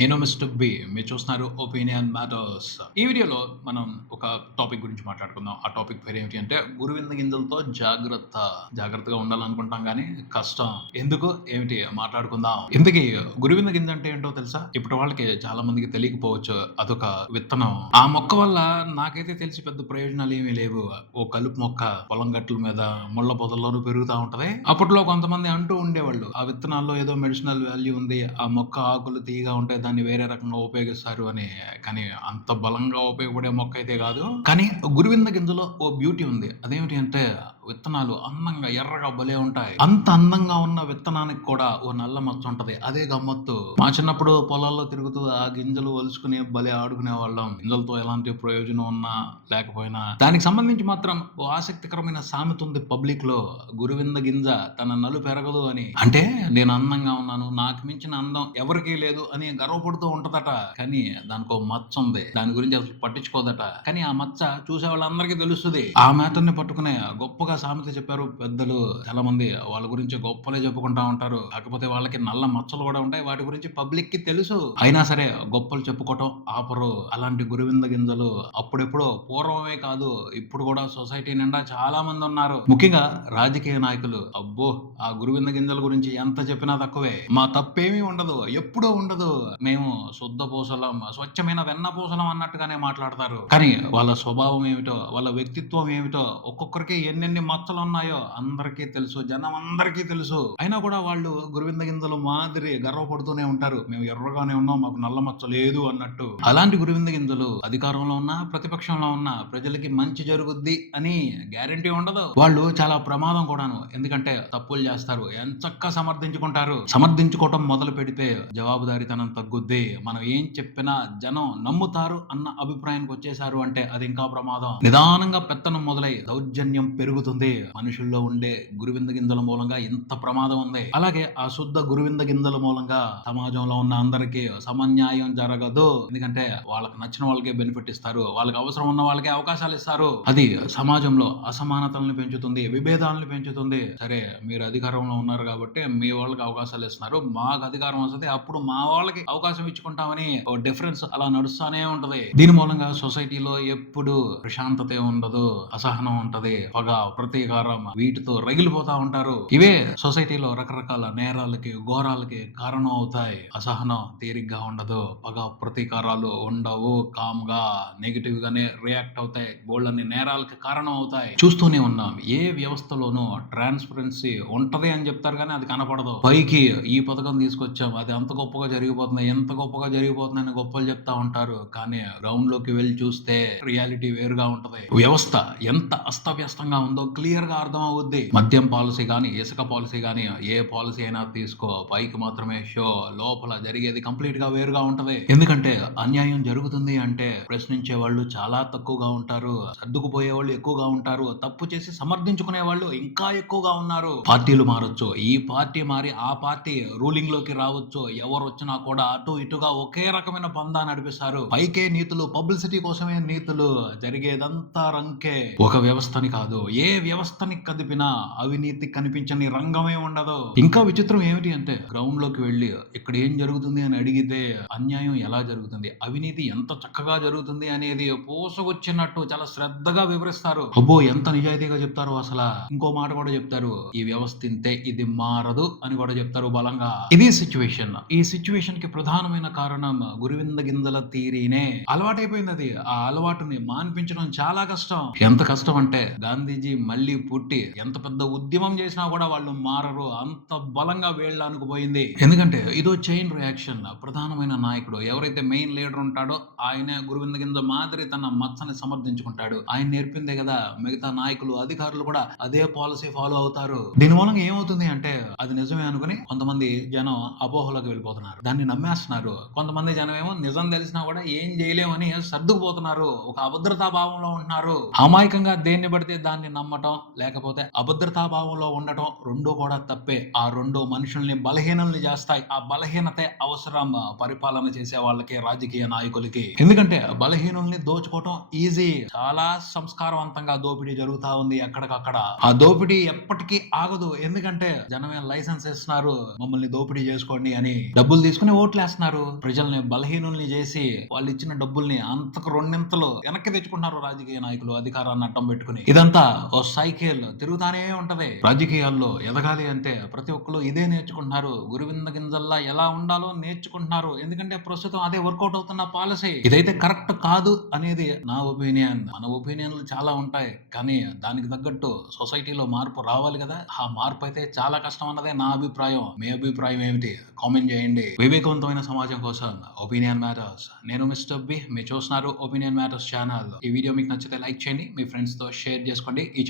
నేను mister B మీరు చూస్తున్నారు ఒపీనియన్ మ్యాటర్స్ ఈ వీడియోలో మనం ఒక టాపిక్ గురించి మాట్లాడుకుందాం. ఆ టాపిక్ పేరు ఏమిటి అంటే గురువింద గింజలతో జాగ్రత్త. జాగ్రత్తగా ఉండాలనుకుంటాం కానీ కష్టం. ఎందుకు? ఏమిటి? మాట్లాడుకుందాం. ఇంతకీ గురువింద గింజ అంటే ఏంటో తెలుసా? ఇప్పటి వాళ్ళకి చాలా మందికి తెలియకపోవచ్చు. అదొక విత్తనం. ఆ మొక్క వల్ల నాకైతే తెలిసి పెద్ద ప్రయోజనాలు ఏమీ లేవు. ఓ కలుపు మొక్క పొలం గట్ల మీద ముళ్ళ పొదల్లోనూ పెరుగుతూ ఉంటది. అప్పట్లో కొంతమంది అంటూ ఉండేవాళ్ళు ఆ విత్తనాల్లో ఏదో మెడిసినల్ వాల్యూ ఉంది. ఆ మొక్క ఆకులు తీయగా ఉంటే దాన్ని వేరే రకంగా ఉపయోగిస్తారు అని కానీ అంత బలంగా ఉపయోగపడే మొక్క అయితే కాదు. కానీ గురువింద గింజలో ఓ బ్యూటీ ఉంది. అదేమిటి అంటే విత్తనాలు అందంగా ఎర్రగా భలే ఉంటాయి. అంత అందంగా ఉన్న విత్తనానికి కూడా ఓ నల్ల మచ్చ ఉంటది. అదే గమ్మత్తు. మా చిన్నప్పుడు పొలాల్లో తిరుగుతూ ఆ గింజలు ఒలుచుకుని భలే ఆడుకునే వాళ్ళం గింజలతో ఎలాంటి ప్రయోజనం ఉన్నా లేకపోయినా. దానికి సంబంధించి మాత్రం ఓ ఆసక్తికరమైన సామెత ఉంది పబ్లిక్లో గురువింద గింజ తన నలు పెరగదు అని. అంటే నేను అందంగా ఉన్నాను నాకు మించిన అందం ఎవరికీ లేదు అని గర్వపడుతూ ఉంటదట. కానీ దానికి ఓ మచ్చ ఉంది. దాని గురించి అసలు పట్టించుకోదట. కానీ ఆ మచ్చ చూసే వాళ్ళందరికీ తెలుస్తుంది. ఆ మేతని పట్టుకునే గొప్పగా సామెత చెప్పారు పెద్దలు చాలా మంది. వాళ్ళ గురించి గొప్పలే చెప్పుకుంటా ఉంటారు. కాకపోతే వాళ్ళకి నల్ల మచ్చలు కూడా ఉంటాయి. వాటి గురించి పబ్లిక్కి తెలుసు. అయినా సరే గొప్పలు చెప్పుకోవటం ఆపరు. అలాంటి గురువింద గింజలు అప్పుడెప్పుడో పూర్వమే కాదు. ఇప్పుడు కూడా సొసైటీ నిండా చాలా మంది ఉన్నారు. ముఖ్యంగా రాజకీయ నాయకులు. అబ్బో! ఆ గురువింద గింజల గురించి ఎంత చెప్పినా తక్కువే. మా తప్పేమీ ఉండదు. ఎప్పుడూ ఉండదు. మేము శుద్ధ పూసలం స్వచ్ఛమైన వెన్న పూసలం అన్నట్టుగానే మాట్లాడతారు. కానీ వాళ్ళ స్వభావం ఏమిటో వాళ్ళ వ్యక్తిత్వం ఏమిటో ఒక్కొక్కరికి ఎన్నెన్ని మచ్చలు ఉన్నాయో అందరికీ తెలుసు జనం అందరికీ తెలుసు. అయినా కూడా వాళ్ళు గురువింద గింజలు మాదిరి గర్వపడుతూనే ఉంటారు. మేము ఎర్రగానే ఉన్నాం మాకు నల్ల మచ్చ లేదు అన్నట్టు. అలాంటి గురువింద గింజలు అధికారంలో ఉన్నా ప్రతిపక్షంలో ఉన్నా ప్రజలకి మంచి జరుగుద్ది అని గ్యారంటీ ఉండదు. వాళ్ళు చాలా ప్రమాదం కూడాను. ఎందుకంటే తప్పులు చేస్తారు. ఎంచక్క సమర్థించుకుంటారు. సమర్థించుకోవటం మొదలు పెడితే జవాబుదారీతనం తగ్గుద్ది. మనం ఏం చెప్పినా జనం నమ్ముతారు అన్న అభిప్రాయానికి వచ్చేసారు అంటే అది ఇంకా ప్రమాదం. నిదానంగా పెత్తనం మొదలై దౌర్జన్యం పెరుగుతుంది. మనుషుల్లో ఉండే గురువింద గింజల మూలంగా ఇంత ప్రమాదం ఉంది. అలాగే ఆ శుద్ధ గురువింద గింజల మూలంగా సమాజంలో ఉన్న అందరికీ సమన్యాయం జరగదు. ఎందుకంటే వాళ్ళకి నచ్చిన వాళ్ళకే బెనిఫిట్ ఇస్తారు. వాళ్ళకి అవసరం ఉన్న వాళ్ళకే అవకాశాలు ఇస్తారు. అది సమాజంలో అసమానతలను పెంచుతుంది విభేదాలను పెంచుతుంది. సరే మీరు అధికారంలో ఉన్నారు కాబట్టి మీ వాళ్ళకి అవకాశాలు ఇస్తున్నారు. మాకు అధికారం వస్తుంది. అప్పుడు మా వాళ్ళకి అవకాశం ఇచ్చుకుంటామని ఓ డిఫరెన్స్ అలా నడుస్తానే ఉంటది. దీని మూలంగా సొసైటీలో ఎప్పుడు ప్రశాంతత ఉండదు అసహనం ఉంటది పగ ప్రతీకారం వీటితో రగిలిపోతా ఉంటారు. ఇవే సొసైటీలో రకరకాల నేరాలకి ఘోరాలకి కారణం అవుతాయి. అసహనం తీరిగ్గా ఉండదు. పగ ప్రతీకారాలు ఉండవు. కామ్గా నెగిటివ్ గానే రియాక్ట్ అవుతాయి. బోళ్ళని నేరాలకి కారణం అవుతాయి. చూస్తూనే ఉన్నాం. ఏ వ్యవస్థలోనూ ట్రాన్స్పరెన్సీ ఉంటది అని చెప్తారు కానీ అది కనపడదు. పైకి ఈ పథకం తీసుకొచ్చాం. అది అంత గొప్పగా జరిగిపోతుంది. ఎంత గొప్పగా జరిగిపోతుంది అని గొప్పలు చెప్తా ఉంటారు. కానీ గ్రౌండ్లోకి వెళ్ళి చూస్తే రియాలిటీ వేరుగా ఉంటది. వ్యవస్థ ఎంత అస్తవ్యస్తంగా ఉందో క్లియర్గా అర్థం అవుద్ది మద్యం పాలసీ కానీ ఇసుక పాలసీ కానీ ఏ పాలసీ అయినా తీసుకో. పైకి మాత్రమే షో. లోపల జరిగేది కంప్లీట్గా వేరుగా ఉంటది. ఎందుకంటే అన్యాయం జరుగుతుంది అంటే ప్రశ్నించే వాళ్ళు చాలా తక్కువగా ఉంటారు. సర్దుకుపోయే వాళ్ళు ఎక్కువగా ఉంటారు. తప్పు చేసి సమర్థించుకునే వాళ్ళు ఇంకా ఎక్కువగా ఉన్నారు. పార్టీలు మారొచ్చు. ఈ పార్టీ మారి ఆ పార్టీ రూలింగ్లోకి రావచ్చు. ఎవరు వచ్చినా కూడా అటు ఇటుగా ఒకే రకమైన పందా నడిపిస్తారు. పైకే నీతులు పబ్లిసిటీ కోసమే నీతులు. జరిగేదంతా రంకే. ఒక వ్యవస్థని కాదు. ఏ వ్యవస్థని కదిపినా అవినీతి కనిపించని రంగమే ఉండదు. ఇంకా విచిత్రం ఏమిటి అంటే గ్రౌండ్లోకి వెళ్ళి ఇక్కడ ఏం జరుగుతుంది అని అడిగితే అన్యాయం ఎలా జరుగుతుంది? అవినీతి ఎంత చక్కగా జరుగుతుంది అనేది పోసకొచ్చినట్టు చాలా శ్రద్ధగా వివరిస్తారు. అబ్బో ఎంత నిజాయితీగా చెప్తారు అసలు? ఇంకో మాట కూడా చెప్తారు ఈ వ్యవస్థ ఇంతే ఇది మారదు అని కూడా చెప్తారు బలంగా. ఇది సిచ్యువేషన్ ఈ సిచ్యువేషన్కి ప్రధానమైన కారణం గురువింద గిందల తీరీనే. అలవాటైపోయింది అది. ఆ అలవాటుని మాన్పించడం చాలా కష్టం. ఎంత కష్టం అంటే గాంధీజీ మళ్ళీ పుట్టి ఎంత పెద్ద ఉద్యమం చేసినా కూడా వాళ్ళు మారరు. అంత బలంగా వేళ్ళానికి పోయింది. ఎందుకంటే ఇదో చైన్ రియాక్షన్ ప్రధానమైన నాయకుడు ఎవరైతే మెయిన్ లీడర్ ఉంటాడో ఆయన గురువింద కింద మాదిరి తన మచ్చని సమర్థించుకుంటాడు. ఆయన నేర్పిందే కదా మిగతా నాయకులు అధికారులు కూడా అదే పాలసీ ఫాలో అవుతారు. దీని మూలంగా ఏమవుతుంది అంటే అది నిజమే అనుకుని కొంతమంది జనం అపోహలోకి వెళ్ళిపోతున్నారు. దాన్ని నమ్మేస్తున్నారు. కొంతమంది జనం ఏమో నిజం తెలిసినా కూడా ఏం చేయలేమని సర్దుకుపోతున్నారు. ఒక అభద్రతా భావంలో ఉంటున్నారు. అమాయకంగా దేన్ని పడితే దాన్ని నమ్మ నమ్మటం లేకపోతే అభద్రతా భావంలో ఉండటం రెండు కూడా తప్పే. ఆ రెండు మనుషుల్ని బలహీనల్ని చేస్తాయి. ఆ బలహీనతే అవసరం. పరిపాలన చేసే వాళ్ళకి రాజకీయ నాయకులకి. ఎందుకంటే బలహీనుల్ని దోచుకోవటం ఈజీ. చాలా సంస్కారవంతంగా దోపిడీ జరుగుతా ఉంది ఎక్కడికక్కడ. ఆ దోపిడీ ఎప్పటికీ ఆగదు. ఎందుకంటే జనమే లైసెన్స్ ఇస్తున్నారు? మమ్మల్ని దోపిడీ చేసుకోండి అని డబ్బులు తీసుకుని ఓట్లు వేస్తున్నారు ప్రజల్ని బలహీనుల్ని చేసి వాళ్ళు ఇచ్చిన డబ్బుల్ని అంతకు రెండింతలు వెనక్కి తెచ్చుకుంటున్నారు రాజకీయ నాయకులు అధికారాన్ని అడ్డం పెట్టుకుని. ఇదంతా సైకిల్ తిరుగుతానే ఉంటది. రాజకీయాల్లో ఎదగాలి అంటే ప్రతి ఒక్కరు ఇదే నేర్చుకుంటున్నారు. గురువింద గింజల్లా ఎలా ఉండాలో నేర్చుకుంటున్నారు. ఎందుకంటే ప్రస్తుతం అదే వర్కౌట్ అవుతున్న పాలసీ. ఇదైతే కరెక్ట్ కాదు అనేది నా ఒపీనియన్. మన ఒపీనియన్లు చాలా ఉంటాయి. కానీ దానికి తగ్గట్టు సొసైటీలో మార్పు రావాలి కదా. ఆ మార్పు అయితే చాలా కష్టం అన్నదే నా అభిప్రాయం. మీ అభిప్రాయం ఏమిటి? కామెంట్ చేయండి. వివేకవంతమైన సమాజం కోసం ఒపీనియన్ మ్యాటర్స్. నేను మిస్టర్ బి. మీరు చూస్తున్నారు ఒపీనియన్ మ్యాటర్స్ ఛానల్. ఈ వీడియో మీకు నచ్చితే లైక్ చేయండి. మీ ఫ్రెండ్స్తో షేర్ చేసుకోండి. ఈ